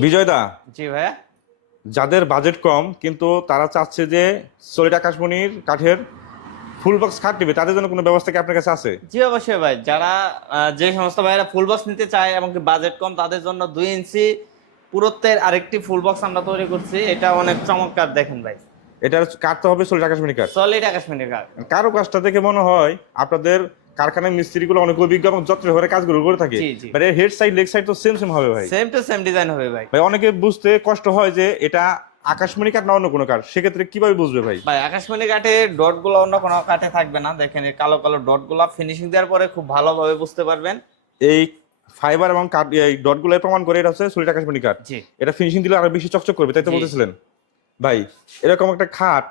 বিজয় দা, জি ভাইয়া। যাদের বাজেট কম কিন্তু তারা চাচ্ছে যে সলিড আকাশমণির কাঠের ফুল বক্স খাট নেবে, তাদের জন্য কোনো ব্যবস্থা কি আপনার কাছে আছে? জি অবশ্যই ভাই, যারা যে সমস্ত ভাইয়েরা ফুল বক্স নিতে চায় এবং বাজেট কম তাদের জন্য 2 ইঞ্চি পুরুত্বের আরেকটি ফুল বক্স আমরা তৈরি করছি। এটা অনেক চমৎকার, দেখেন ভাই। এটার কাঠ তো হবে সলিড আকাশমণি কাঠ। সলিড আকাশমণি কাঠ। কারো কাজটা দেখে মনে হয় আপনাদের কারখানার মিস্ত্রিগুলো অনেক অভিজ্ঞ এবং যত্ন করে কাজগুলো করে থাকে। জি জি, মানে হেড সাইড লেগ সাইড তো সেম সেম হবে ভাই। সেম টু সেম ডিজাইন হবে ভাই। ভাই অনেকে বুঝতে কষ্ট হয় যে এটা আকাশমণি কাঠ না অন্য কোনো কাঠ, সেক্ষেত্রে কিভাবে বুঝবে ভাই? ভাই আকাশমণি কাঠে ডট গুলো অন্য কোনো কাঠে থাকবে না, দেখেন এই কালো কালো ডট গুলা ফিনিশিং দেওয়ার পরে খুব ভালোভাবে বুঝতে পারবেন। এই ফাইবার এবং কাঠ এই ডটগুলো প্রমাণ করে এটা হচ্ছে সলিড আকাশমণি কাঠ। জি এটা ফিনিশিং দিলে আরো বেশি চকচক করবে, তাই তো জি। বলতেছিলেন? ভাই এরকম একটা খাট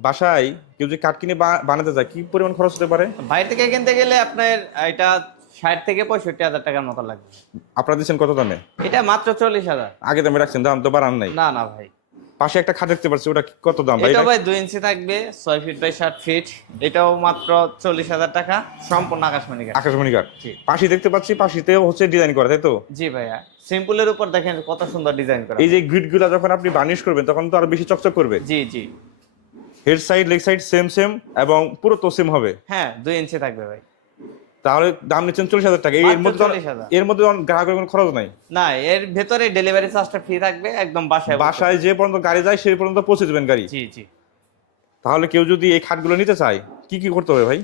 বাসায় কেউ যদি কাঠ কিনে বানাতে যায় কি পরিমাণ খরচ হতে পারে? বাইরে থেকে কিনতে গেলে আপনার এটা 60 থেকে 65 হাজার টাকার মতো লাগবে। আপনারা দিচ্ছেন কত দামে? এটা মাত্র 40 হাজার। আগে দামে রাখছেন, দাম তো বাড়ান নাই। না না ভাই, পাশে একটা খাট দেখতে পাচ্ছি, ওটা কত দাম ভাই? এটা এটা ভাই 2 ইঞ্চি থাকবে, 6 ফিট বাই 60 ফিট। এটাও মাত্র 40 হাজার টাকা, সম্পূর্ণ আকাশমণি কাঠ। আকাশমণি কাঠ। জি পাশি দেখতে পাচ্ছি, পাশিতেও হচ্ছে ডিজাইন করা, তাই তো? জি ভাইয়া, সিম্পলের উপর দেখেন কত সুন্দর ডিজাইন করা। এই যে গ্রিড গুলা যখন আপনি বার্নিশ করবেন তখন তো আরো বেশি চকচক করবে। জি জি। Head side leg side same same এবং পুরো তো সেম হবে। হ্যাঁ 2 ইঞ্চি থাকবে ভাই। তাহলে দাম নিচ্ছেন 40,000 টাকা। এর মাত্র মধ্যে 40,000। এর মধ্যে গ্রাহকের কোনো খরচ নাই। না, এর ভেতরে ডেলিভারি চার্জটা ফ্রি থাকবে, একদম বাসায় বাসায় যে পর্যন্ত গাড়ি যায় সেই পর্যন্ত পৌঁছে দেবেন গাড়ি। জি জি। তাহলে কেউ যদি এই খাটগুলো নিতে চায় কি কি করতে হবে ভাই?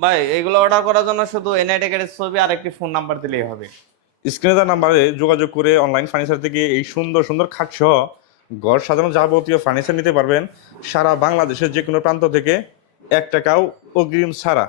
ভাই এগুলো অর্ডার করার জন্য শুধু এনআইটেকের ছবি আর একটি ফোন নাম্বার দিলেই হবে। স্ক্রিনে দেওয়া নাম্বারে যোগাযোগ করে অনলাইন ফার্নিচার থেকে এই সুন্দর সুন্দর খাট সহ ঘর সাজানো যাবতীয় ফার্নিচার নিতে পারবেন সারা বাংলাদেশের যে কোনো প্রান্ত থেকে, 1 টাকাও অগ্রিম ছাড়া।